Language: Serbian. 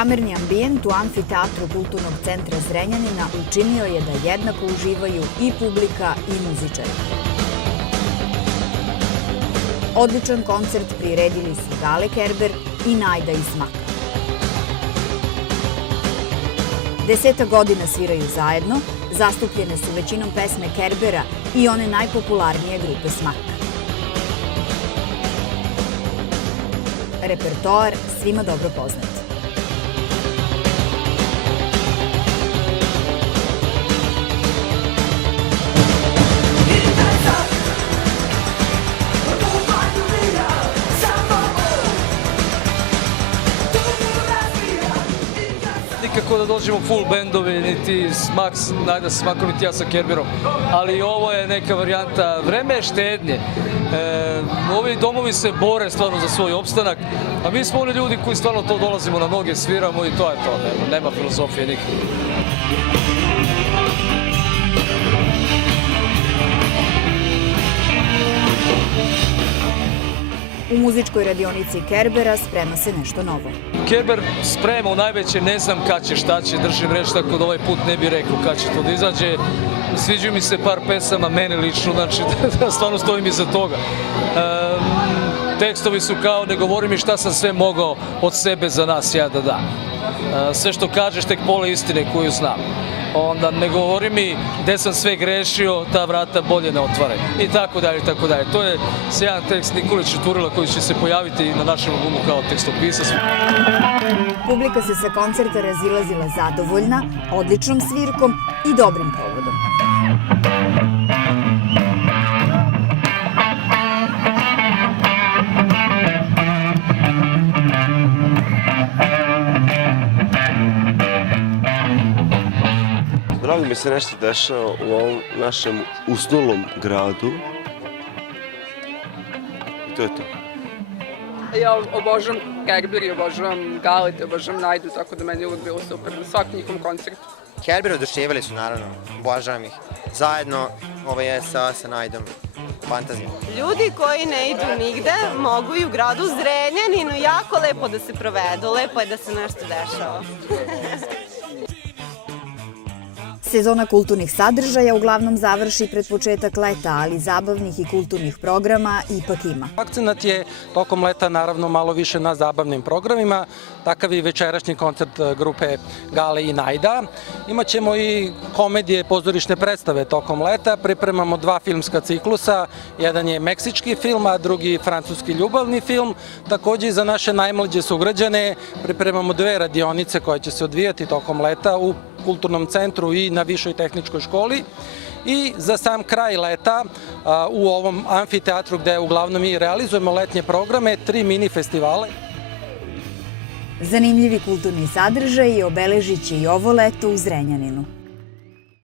Kamerni ambijent u amfiteatru Kulturnog centra Zrenjanina učinio je da jednako uživaju i publika i muzičari. Odličan koncert priredili su Gale Kerber i Najda iz Smaka. 10 godina sviraju zajedno, zastupljene su većinom pesme Kerbera i one najpopularnije grupe Smak. Repertoar svima dobro poznat. Nikako da dođemo full bendovi, niti Smak, Najda sa Smakom, niti ja sa Kerberom, ali ovo je neka varijanta. Vreme je štednje. Ovi domovi se bore stvarno za svoj opstanak, a mi smo oni ljudi koji stvarno to dolazimo na noge, sviramo i to je to. Nema filozofije nikako. U muzičkoj radionici Kerbera sprema se nešto novo. Kerber sprema u najveće, ne znam kad će, šta će, držim reč, tako da ovaj put ne bih rekao kad će to da izađe. Sviđaju mi se par pesama, mene lično, znači da stvarno stojim iza toga. Tekstovi su kao ne govori mi šta sam sve mogao od sebe za nas ja da dam. Sve što kažeš tek pola istine koju znam. Onda ne govori mi gde sam sve grešio, ta vrata bolje ne otvare. I tako dalje, i tako dalje. To je sjajan tekst Nikole Čuturila koji će se pojaviti na našem albumu kao tekstopisac. Publika se sa koncerta razilazila zadovoljna, odličnom svirkom i dobrim povodom. Drago mi se nešto dešava u ovom našem usnulom gradu. I to je to. Ja obožavam Kerber i obožavam Galet, obožavam Najdu, tako da meni je uvijek bilo super na svakom njihovom koncertu. Kerber oduševili su, naravno, obožavam ih. Zajedno, ovo je sa Najdom, fantazija. Ljudi koji ne idu nigde mogu i u gradu Zrenjaninu jako lepo da se provedu, lepo je da se nešto dešava. Sezona kulturnih sadržaja uglavnom završi pred početak leta, ali zabavnih i kulturnih programa ipak ima. Akcenat je tokom leta naravno malo više na zabavnim programima, takav je večerašnji koncert grupe Gale i Najda. Imaćemo i komedije, pozorišne predstave tokom leta, pripremamo 2 filmska ciklusa, jedan je meksički film, a drugi francuski ljubavni film. Takođe i za naše najmlađe sugrađane pripremamo 2 radionice koje će se odvijati tokom leta u Kulturnom centru i na Višoj tehničkoj školi. I za sam kraj leta u ovom amfiteatru gde uglavnom mi realizujemo letnje programe, 3 mini festivale. Zanimljivi kulturni sadržaji obeležit će i ovo leto u Zrenjaninu.